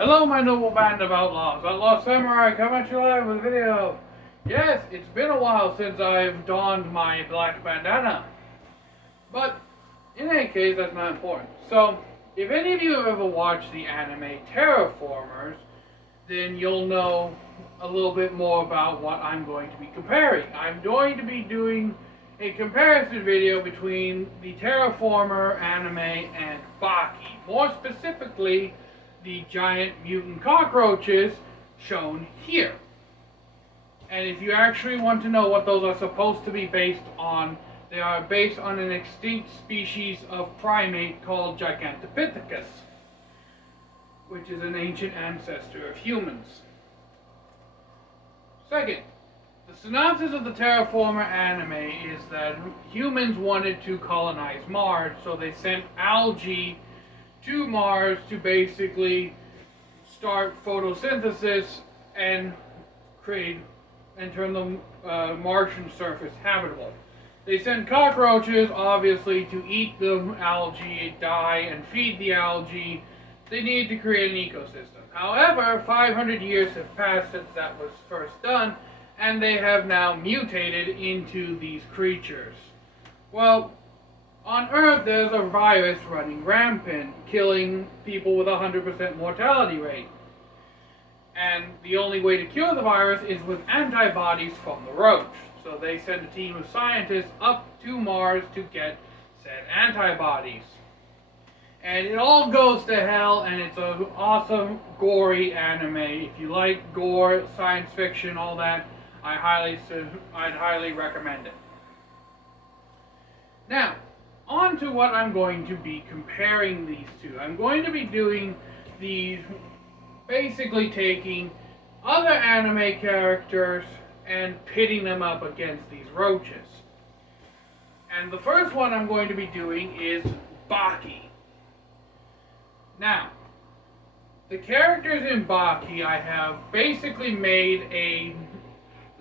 Hello, my noble band of outlaws. Outlaw Samurai, come at you live with a video. Yes, it's been a while since I've donned my black bandana. But, in any case, that's not important. So, if any of you have ever watched the anime Terraformers, then you'll know a little bit more about what I'm going to be comparing. I'm going to be doing a comparison video between the Terraformer anime and Baki. More specifically, the giant mutant cockroaches shown here. And if you actually want to know what those are supposed to be based on, they are based on an extinct species of primate called Gigantopithecus, which is an ancient ancestor of humans. Second, the synopsis of the Terraformer anime is that humans wanted to colonize Mars, so they sent algae to Mars to basically start photosynthesis and turn the Martian surface habitable. They sent cockroaches, obviously, to eat the algae, die, and feed the algae. They needed to create an ecosystem. However, 500 years have passed since that was first done, and they have now mutated into these creatures. Well, on Earth, there's a virus running rampant, killing people with a 100% mortality rate. And the only way to cure the virus is with antibodies from the roach. So they send a team of scientists up to Mars to get said antibodies. And it all goes to hell, and it's an awesome, gory anime. If you like gore, science fiction, all that, I'd highly recommend it. Now, on to what I'm going to be comparing these to. I'm going to be doing basically taking other anime characters and pitting them up against these roaches. And the first one I'm going to be doing is Baki. Now, the characters in Baki, I have basically made a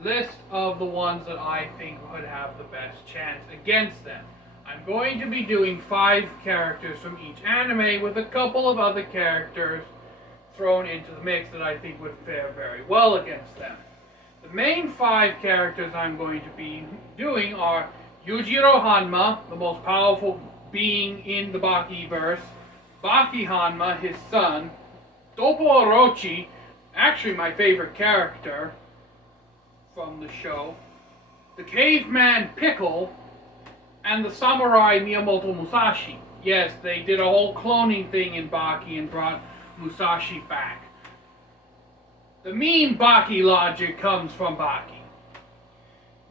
list of the ones that I think would have the best chance against them. I'm going to be doing 5 characters from each anime with a couple of other characters thrown into the mix that I think would fare very well against them. The main 5 characters I'm going to be doing are Yujiro Hanma, the most powerful being in the Baki-verse, Baki Hanma, his son, Topo Orochi, actually my favorite character from the show, the caveman Pickle, and the samurai Miyamoto Musashi. Yes, they did a whole cloning thing in Baki and brought Musashi back. The mean Baki logic comes from Baki.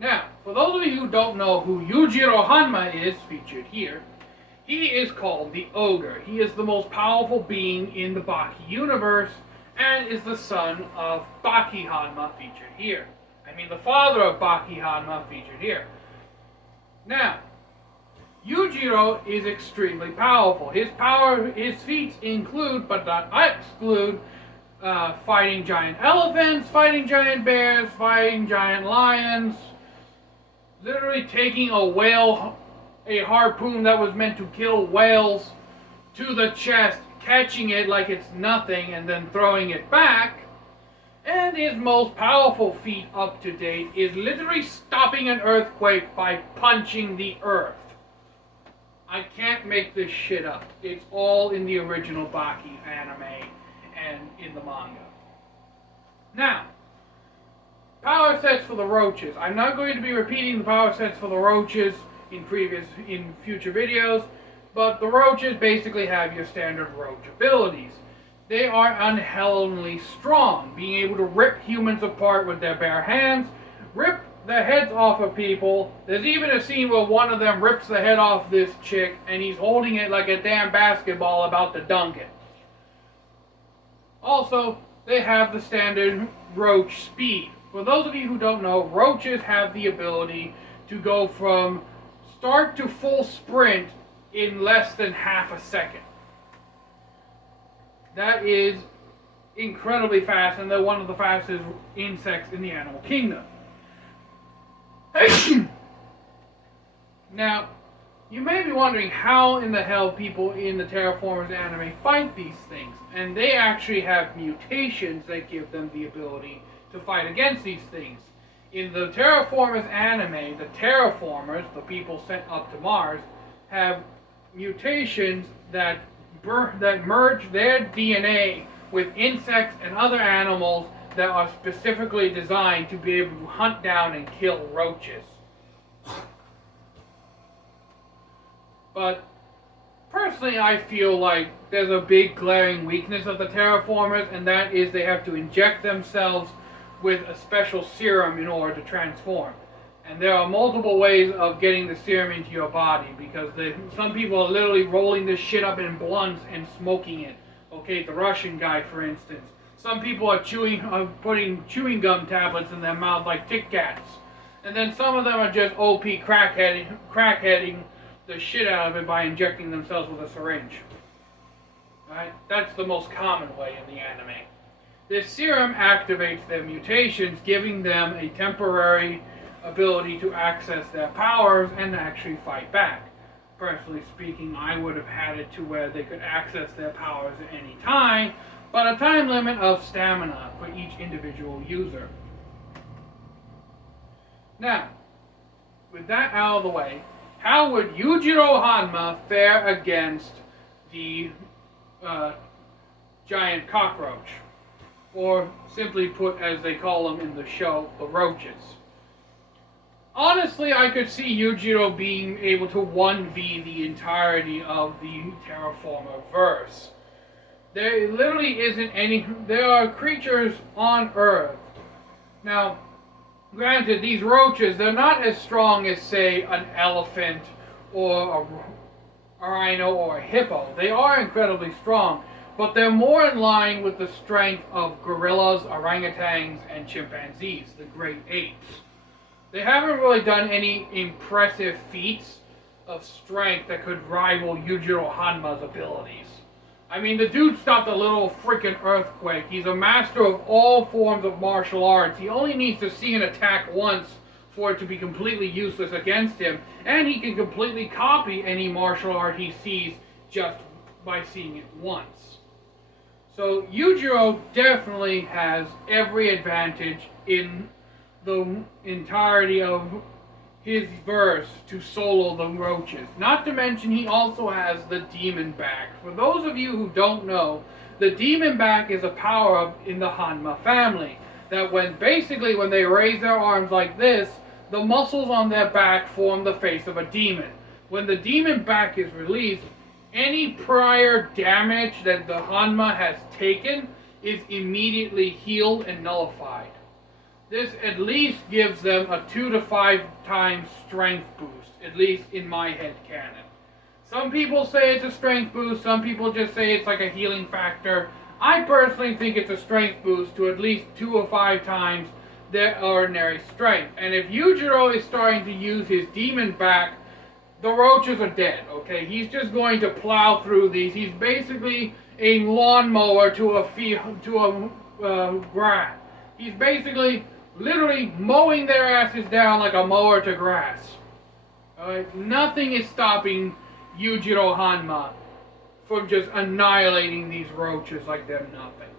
Now, for those of you who don't know who Yujiro Hanma is, featured here, he is called the Ogre. He is the most powerful being in the Baki universe and is the son of Baki Hanma, featured here. I mean, the father of Baki Hanma, featured here. Now, Yujiro is extremely powerful. His feats include, but not exclude, fighting giant elephants, fighting giant bears, fighting giant lions, literally taking a harpoon that was meant to kill whales to the chest, catching it like it's nothing, and then throwing it back. And his most powerful feat up to date is literally stopping an earthquake by punching the earth. I can't make this shit up. It's all in the original Baki anime and in the manga. Now, power sets for the roaches. I'm not going to be repeating the power sets for the roaches in future videos, but the roaches basically have your standard roach abilities. They are unhellingly strong, being able to rip humans apart with their bare hands, rip the heads off of people. There's even a scene where one of them rips the head off this chick and he's holding it like a damn basketball about to dunk it. Also, they have the standard roach speed. For those of you who don't know, roaches have the ability to go from start to full sprint in less than half a second. That is incredibly fast, and they're one of the fastest insects in the animal kingdom. Now, You may be wondering how in the hell people in the Terraformers anime fight these things, and they actually have mutations that give them the ability to fight against these things. In the Terraformers anime, the Terraformers, the people sent up to Mars, have mutations that merge their DNA with insects and other animals that are specifically designed to be able to hunt down and kill roaches. But personally, I feel like there's a big glaring weakness of the Terraformers, and that is they have to inject themselves with a special serum in order to transform. And there are multiple ways of getting the serum into your body, because some people are literally rolling this shit up in blunts and smoking it. Okay, the Russian guy, for instance. Some people are putting chewing gum tablets in their mouth like Tic Cats. And then some of them are just OP crackheading the shit out of it by injecting themselves with a syringe. Right? That's the most common way in the anime. This serum activates their mutations, giving them a temporary ability to access their powers and actually fight back. Personally speaking, I would have had it to where they could access their powers at any time, but a time limit of stamina for each individual user. Now, with that out of the way, how would Yujiro Hanma fare against the giant cockroach? Or, simply put, as they call them in the show, the roaches. Honestly, I could see Yujiro being able to 1v the entirety of the Terraformer verse. There literally isn't any... There are creatures on Earth. Now, granted, these roaches, they're not as strong as, say, an elephant or a rhino or a hippo. They are incredibly strong, but they're more in line with the strength of gorillas, orangutans, and chimpanzees, the great apes. They haven't really done any impressive feats of strength that could rival Yujiro Hanma's abilities. I mean, the dude stopped a little freaking earthquake. He's a master of all forms of martial arts. He only needs to see an attack once for it to be completely useless against him. And he can completely copy any martial art he sees just by seeing it once. So Yujiro definitely has every advantage in the entirety of his verse to solo the roaches. Not to mention he also has the demon back. For those of you who don't know, the demon back is a power-up in the Hanma family. That when they raise their arms like this, the muscles on their back form the face of a demon. When the demon back is released, any prior damage that the Hanma has taken is immediately healed and nullified. This at least gives them a 2 to 5 times strength boost, at least in my head canon. Some people say it's a strength boost, some people just say it's like a healing factor. I personally think it's a strength boost to at least 2 or 5 times their ordinary strength. And if Yujiro is starting to use his demon back, the roaches are dead, okay? He's just going to plow through these. He's basically a lawnmower to a grass. He's basically literally mowing their asses down like a mower to grass. Alright? Nothing is stopping Yujiro Hanma from just annihilating these roaches like they're nothing.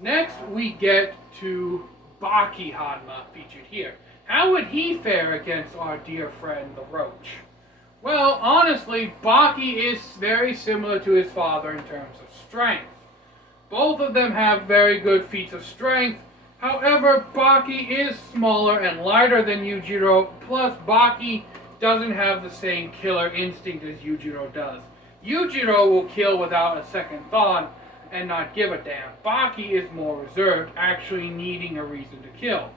Next, we get to Baki Hanma, featured here. How would he fare against our dear friend, the roach? Well, honestly, Baki is very similar to his father in terms of strength. Both of them have very good feats of strength. However, Baki is smaller and lighter than Yujiro, plus Baki doesn't have the same killer instinct as Yujiro does. Yujiro will kill without a second thought and not give a damn. Baki is more reserved, actually needing a reason to kill.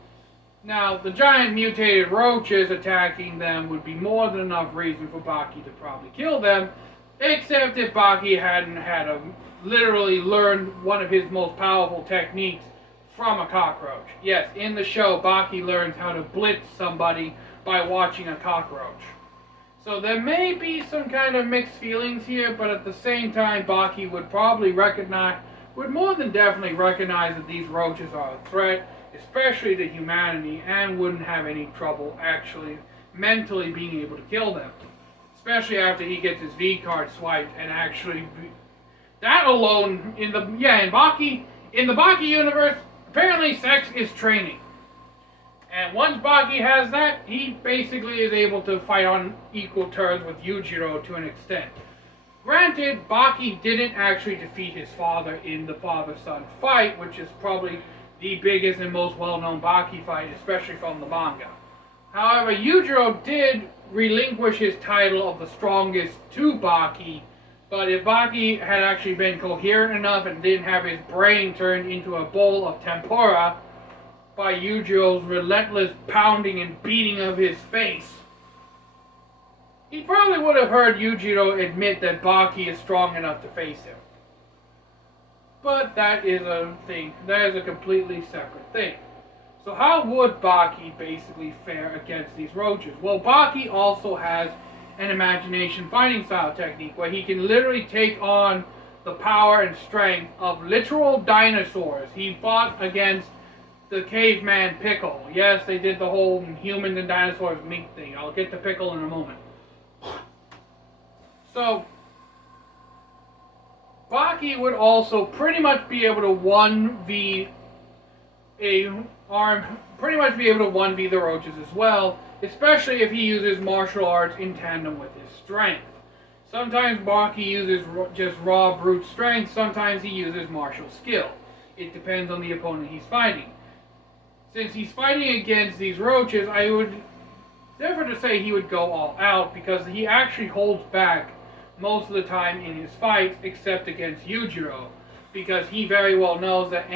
Now, the giant mutated roaches attacking them would be more than enough reason for Baki to probably kill them, except if Baki hadn't had literally learned one of his most powerful techniques from a cockroach. Yes, in the show, Baki learns how to blitz somebody by watching a cockroach. So there may be some kind of mixed feelings here, but at the same time, Baki would more than definitely recognize that these roaches are a threat, especially to humanity, and wouldn't have any trouble actually mentally being able to kill them. Especially after he gets his V card swiped and actually... That alone, in the Baki universe, apparently sex is training. And once Baki has that, he basically is able to fight on equal terms with Yujiro to an extent. Granted, Baki didn't actually defeat his father in the father-son fight, which is probably the biggest and most well-known Baki fight, especially from the manga. However, Yujiro did relinquish his title of the strongest to Baki, but if Baki had actually been coherent enough and didn't have his brain turned into a bowl of tempura by Yujiro's relentless pounding and beating of his face, he probably would have heard Yujiro admit that Baki is strong enough to face him. But that is a thing. That is a completely separate thing. So how would Baki basically fare against these roaches? Well, Baki also has an imagination fighting style technique where he can literally take on the power and strength of literal dinosaurs. He fought against the caveman Pickle. Yes, they did the whole humans and dinosaurs meet thing. I'll get to Pickle in a moment. So, Baki would also pretty much be able to 1v the roaches as well, especially if he uses martial arts in tandem with his strength. Sometimes Baki uses just raw brute strength, sometimes he uses martial skill. It depends on the opponent he's fighting. Since he's fighting against these roaches, I would endeavor to say he would go all out because he actually holds back most of the time in his fights, except against Yujiro, because he very well knows that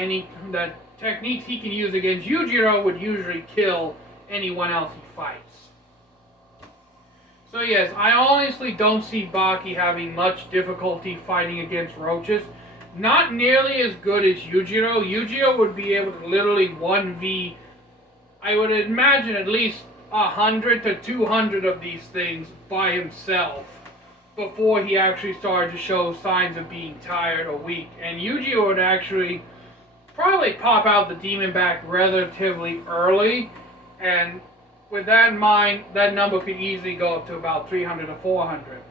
that techniques he can use against Yujiro would usually kill anyone else he fights. So yes, I honestly don't see Baki having much difficulty fighting against roaches. Not nearly as good as Yujiro. Yujiro would be able to literally 1v, I would imagine at least 100 to 200 of these things by himself before he actually started to show signs of being tired or weak. And Yujiro would actually probably pop out the demon back relatively early, and with that in mind, that number could easily go up to about 300 to 400.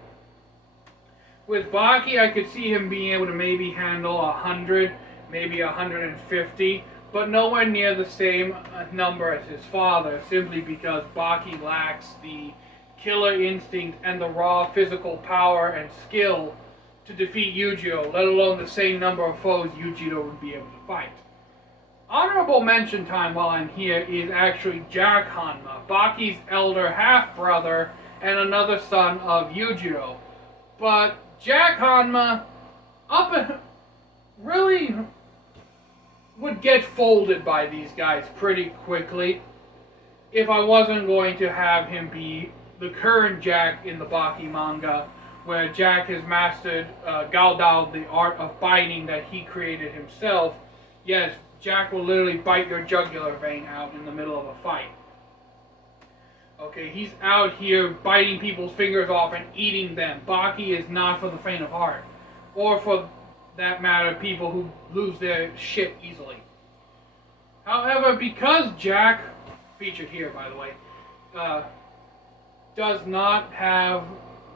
With Baki, I could see him being able to maybe handle 100, maybe 150, but nowhere near the same number as his father, simply because Baki lacks the killer instinct and the raw physical power and skill to defeat Yujiro, let alone the same number of foes Yujiro would be able to fight. Honorable mention time while I'm here is actually Jack Hanma, Baki's elder half-brother and another son of Yujiro. But Jack Hanma really would get folded by these guys pretty quickly if I wasn't going to have him be the current Jack in the Baki manga, where Jack has mastered Gaodao, the art of biting that he created himself. Yes, Jack will literally bite your jugular vein out in the middle of a fight. Okay, he's out here biting people's fingers off and eating them. Baki is not for the faint of heart. Or for that matter, people who lose their shit easily. However, because Jack, featured here by the way, does not have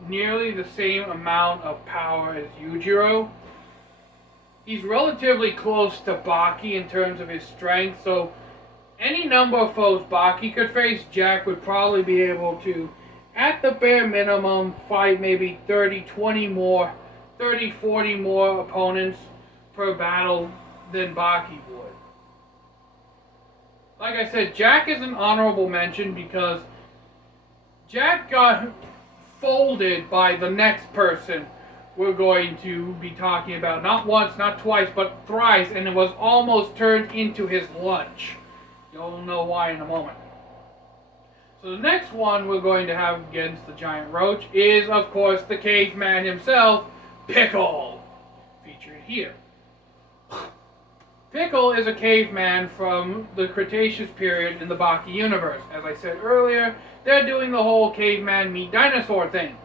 nearly the same amount of power as Yujiro, he's relatively close to Baki in terms of his strength, so any number of foes Baki could face, Jack would probably be able to, at the bare minimum, fight maybe 30, 40 more opponents per battle than Baki would. Like I said, Jack is an honorable mention because Jack got folded by the next person we're going to be talking about. Not once, not twice, but thrice, and it was almost turned into his lunch. You'll know why in a moment. So the next one we're going to have against the giant roach is, of course, the caveman himself, Pickle, featured here. Pickle is a caveman from the Cretaceous period in the Baki universe. As I said earlier, they're doing the whole caveman meet dinosaur thing.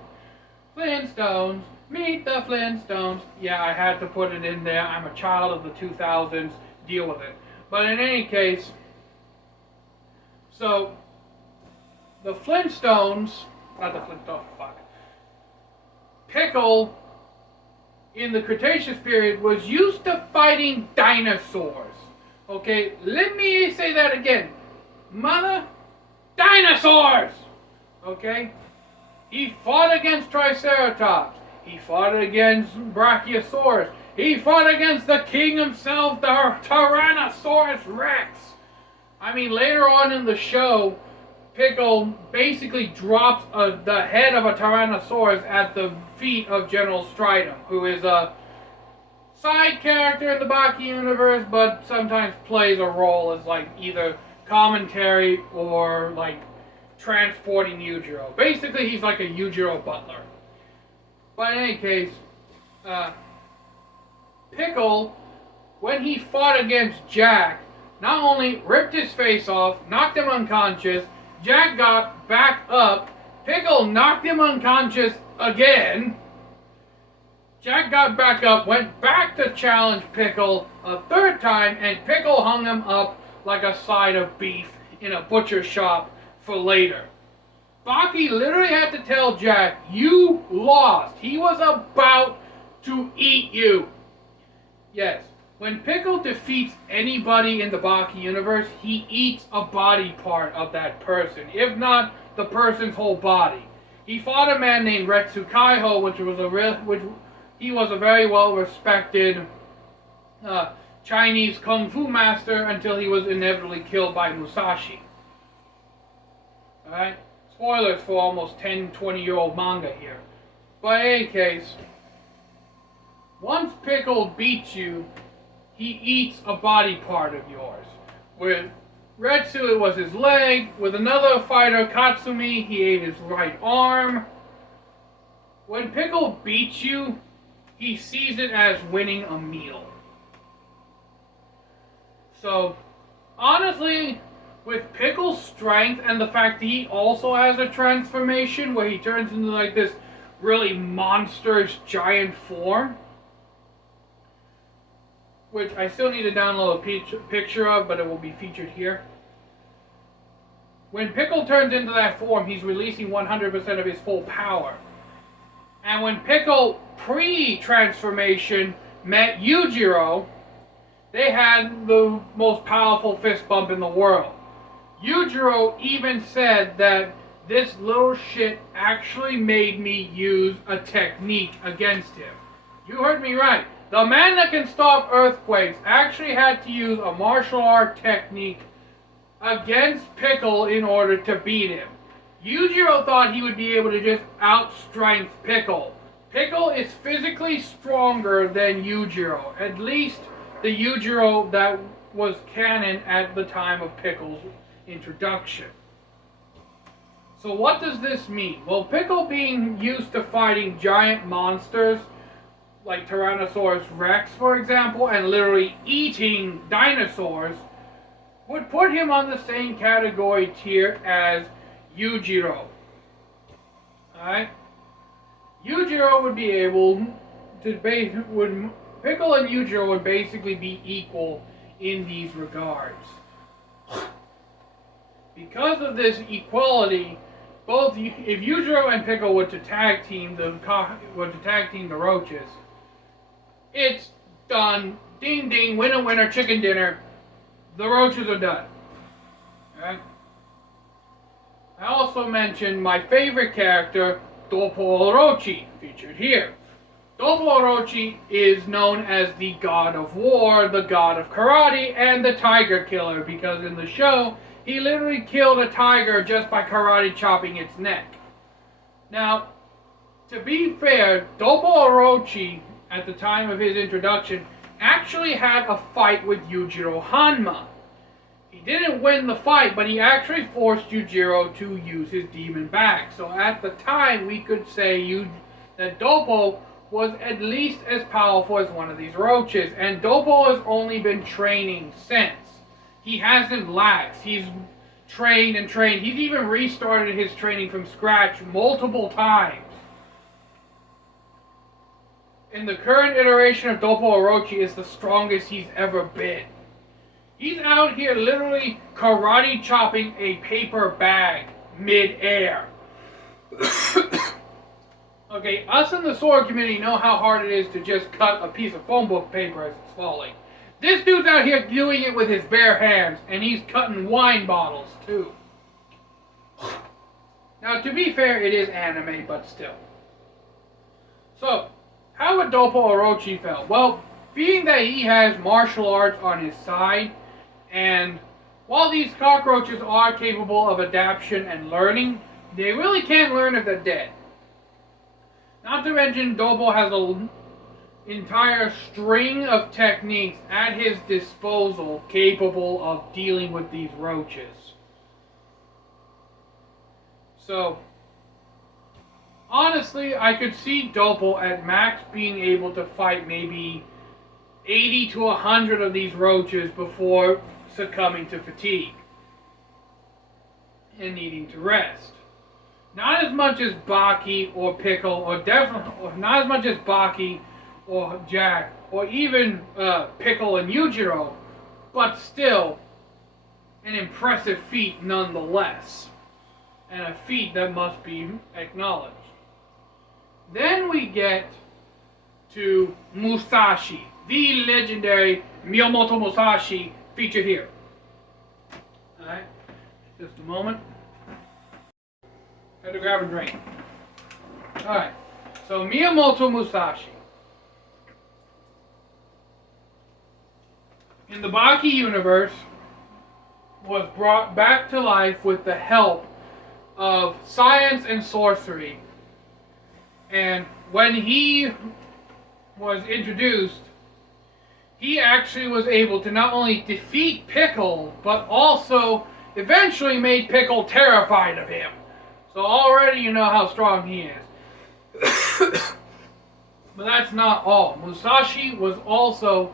Flintstones, meet the Flintstones. Yeah, I had to put it in there. I'm a child of the 2000s. Deal with it. But in any case, so the Flintstones, not the Flintstones, fuck. Pickle in the Cretaceous period was used to fighting dinosaurs. Okay, let me say that again. Mother, dinosaurs! Okay? He fought against Triceratops. He fought against Brachiosaurus. He fought against the king himself, the Tyrannosaurus Rex. I mean, later on in the show, Pickle basically drops the head of a Tyrannosaurus at the feet of General Stridum, who is a side character in the Baki universe, but sometimes plays a role as like either commentary or like transporting Yujiro. Basically, he's like a Yujiro butler. But in any case, Pickle, when he fought against Jack, not only ripped his face off, knocked him unconscious, Jack got back up, Pickle knocked him unconscious again, Jack got back up, went back to challenge Pickle a third time, and Pickle hung him up like a side of beef in a butcher shop for later. Baki literally had to tell Jack, you lost. He was about to eat you. Yes, when Pickle defeats anybody in the Baki universe, he eats a body part of that person, if not the person's whole body. He fought a man named Retsu Kaiho, which he was a very well-respected Chinese kung fu master until he was inevitably killed by Musashi. Alright? Spoilers for almost 10, 20-year-old manga here. But in any case, once Pickle beats you, he eats a body part of yours. With Retsu, it was his leg. With another fighter, Katsumi, he ate his right arm. When Pickle beats you, he sees it as winning a meal. So, honestly, with Pickle's strength and the fact that he also has a transformation where he turns into like this really monstrous giant form, which I still need to download a picture of, but it will be featured here. When Pickle turns into that form, he's releasing 100% of his full power. And when Pickle pre-transformation met Yujiro, they had the most powerful fist bump in the world. Yujiro even said that this little shit actually made me use a technique against him. You heard me right. The man that can stop earthquakes actually had to use a martial art technique against Pickle in order to beat him. Yujiro thought he would be able to just outstrength Pickle. Pickle is physically stronger than Yujiro. At least the Yujiro that was canon at the time of Pickle's introduction. So what does this mean? Well, Pickle being used to fighting giant monsters like Tyrannosaurus Rex, for example, and literally eating dinosaurs, would put him on the same category tier as Yujiro. Alright? Yujiro would be able to Pickle and Yujiro would basically be equal in these regards. Because of this equality, if Yujiro and Pickle were to tag team the roaches, it's done. Ding ding, winner winner, chicken dinner. The roaches are done. Alright? I also mentioned my favorite character, Dopo Orochi, featured here. Dopo Orochi is known as the god of war, the god of karate, and the tiger killer, because in the show, he literally killed a tiger just by karate chopping its neck. Now, to be fair, Dopo Orochi, at the time of his introduction, actually had a fight with Yujiro Hanma. He didn't win the fight, but he actually forced Yujiro to use his demon back. So at the time, we could say that Dopo was at least as powerful as one of these roaches. And Dopo has only been training since. He hasn't laxed. He's trained and trained. He's even restarted his training from scratch multiple times. In the current iteration of Dopo Orochi is the strongest he's ever been. He's out here literally karate chopping a paper bag mid-air. Okay, us in the sword community know how hard it is to just cut a piece of phone book paper as it's falling. This dude's out here doing it with his bare hands, and he's cutting wine bottles, too. Now, to be fair, it is anime, but still. So, how would Dopo Orochi feel? Well, being that he has martial arts on his side, and while these cockroaches are capable of adaptation and learning, they really can't learn if they're dead. Not to mention, Dopo has an entire string of techniques at his disposal capable of dealing with these roaches. So, honestly, I could see Dopo at max being able to fight maybe 80 to 100 of these roaches before succumbing to fatigue and needing to rest. Not as much as Baki or Pickle, or definitely not as much as Baki or Jack, or even Pickle and Yujiro, but still an impressive feat nonetheless, and a feat that must be acknowledged. Then we get to Musashi, the legendary Miyamoto Musashi, featured here. Alright, just a moment. Had to grab a drink. Alright, so Miyamoto Musashi. In the Baki universe, was brought back to life with the help of science and sorcery. And when he was introduced, he actually was able to not only defeat Pickle, but also eventually made Pickle terrified of him. So already you know how strong he is. But that's not all. Musashi was also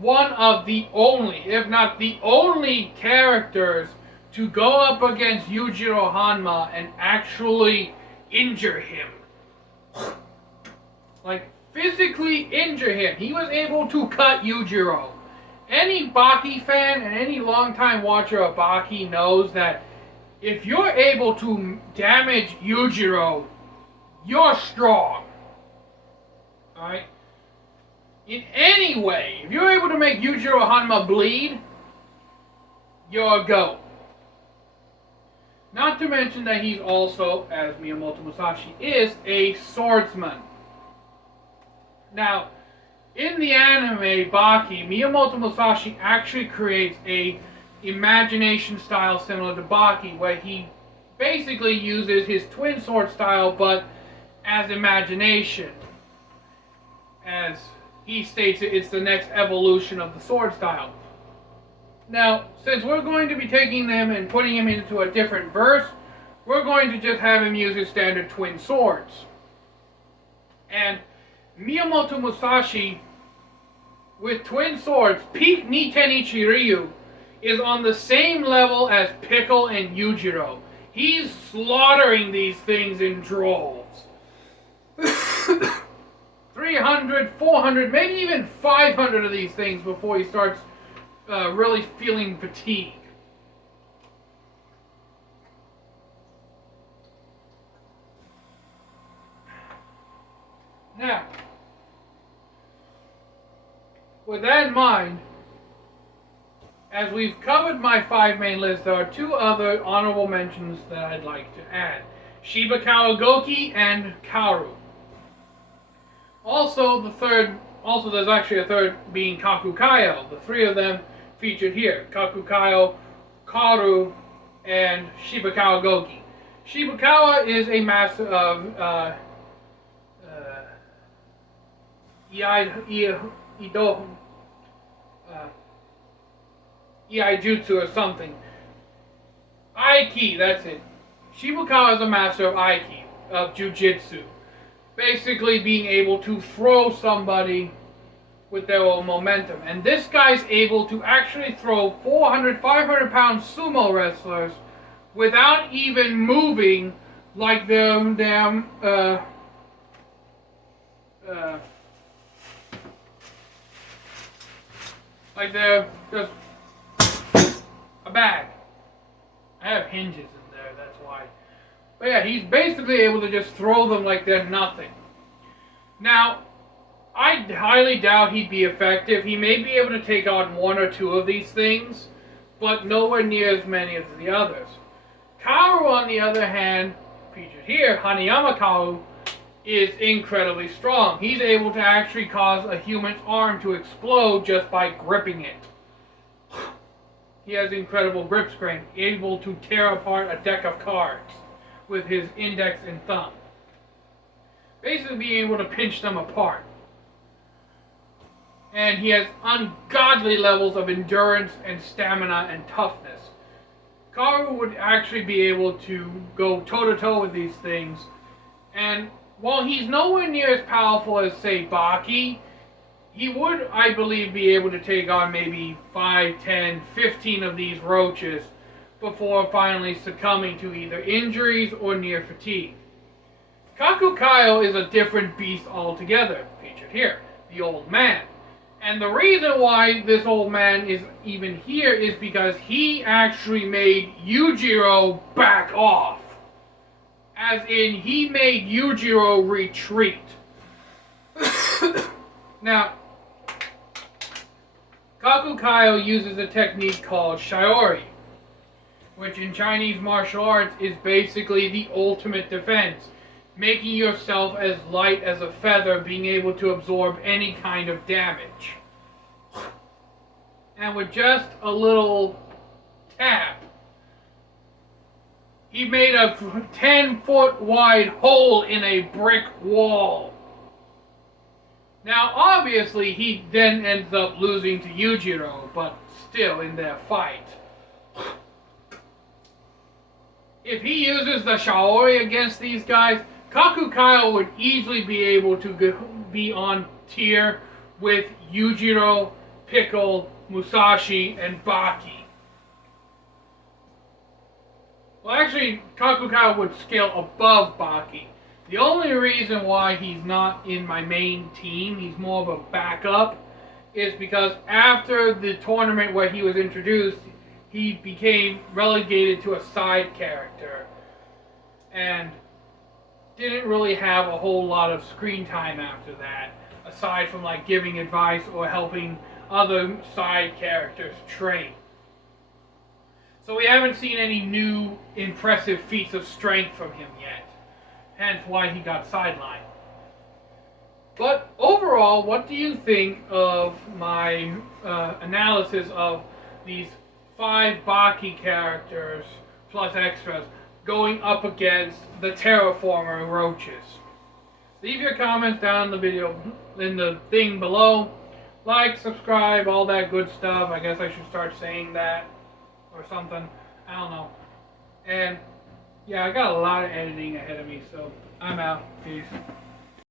one of the only, if not the only, characters to go up against Yujiro Hanma and actually injure him. Like, physically injure him. He was able to cut Yujiro. Any Baki fan and any longtime watcher of Baki knows that if you're able to damage Yujiro, you're strong. Alright? In any way, if you're able to make Yujiro Hanma bleed, you're a GOAT. Not to mention that he's also, as Miyamoto Musashi is, a swordsman. Now, in the anime Baki, Miyamoto Musashi actually creates a imagination style similar to Baki, where he basically uses his twin sword style, but as imagination. As he states it, it's the next evolution of the sword style. Now, since we're going to be taking them and putting him into a different verse, we're going to just have him use his standard twin swords. And Miyamoto Musashi, with twin swords, peak Nitenichi Ryu, is on the same level as Pickle and Yujiro. He's slaughtering these things in droves. 300, 400, maybe even 500 of these things before he starts really feeling fatigue. Now, with that in mind, as we've covered my 5 main lists, there are 2 other honorable mentions that I'd like to add. Shiba Kawagoki and Karu. Also, there's actually a third being Kakukayo. The 3 of them featured here. Kakukayo, Karu, and Shiba Kawagoki. Shibakawa is a master of Iaijutsu or something. Aiki, that's it. Shibakawa is a master of Aiki, of Jujitsu. Basically being able to throw somebody with their own momentum. And this guy's able to actually throw 400, 500 pound sumo wrestlers without even moving like them damn like they're just a bag. I have hinges in there, that's why. But yeah, he's basically able to just throw them like they're nothing. Now, I highly doubt he'd be effective. He may be able to take on one or two of these things, but nowhere near as many as the others. Kaoru, on the other hand, featured here, Hanayama Kaoru, is incredibly strong. He's able to actually cause a human's arm to explode just by gripping it. He has incredible grip strength, able to tear apart a deck of cards with his index and thumb. Basically being able to pinch them apart. And he has ungodly levels of endurance and stamina and toughness. Kaoru would actually be able to go toe-to-toe with these things. And while he's nowhere near as powerful as, say, Baki, he would, I believe, be able to take on maybe 5, 10, 15 of these roaches before finally succumbing to either injuries or near fatigue. Kakukayo is a different beast altogether, featured here, the Old Man. And the reason why this old man is even here is because he actually made Yujiro back off. As in, he made Yujiro retreat. Now, Kakukayo uses a technique called Shiori, which in Chinese martial arts is basically the ultimate defense, making yourself as light as a feather, being able to absorb any kind of damage. And with just a little tap, he made a 10-foot wide hole in a brick wall. Now, obviously, he then ends up losing to Yujiro, but still in their fight. If he uses the Shiori against these guys, Kakukayo would easily be able to be on tier with Yujiro, Pickle, Musashi, and Baki. Well, actually, Kakukayo would scale above Baki. The only reason why he's not in my main team, he's more of a backup, is because after the tournament where he was introduced, he became relegated to a side character. And didn't really have a whole lot of screen time after that, aside from like giving advice or helping other side characters train. So we haven't seen any new impressive feats of strength from him yet, hence why he got sidelined. But overall, what do you think of my analysis of these 5 Baki characters plus extras going up against the terraformer roaches? Leave your comments down in the video, in the thing below. Like, subscribe, all that good stuff. I guess I should start saying that or something. I don't know. And yeah, I got a lot of editing ahead of me, so I'm out. Peace.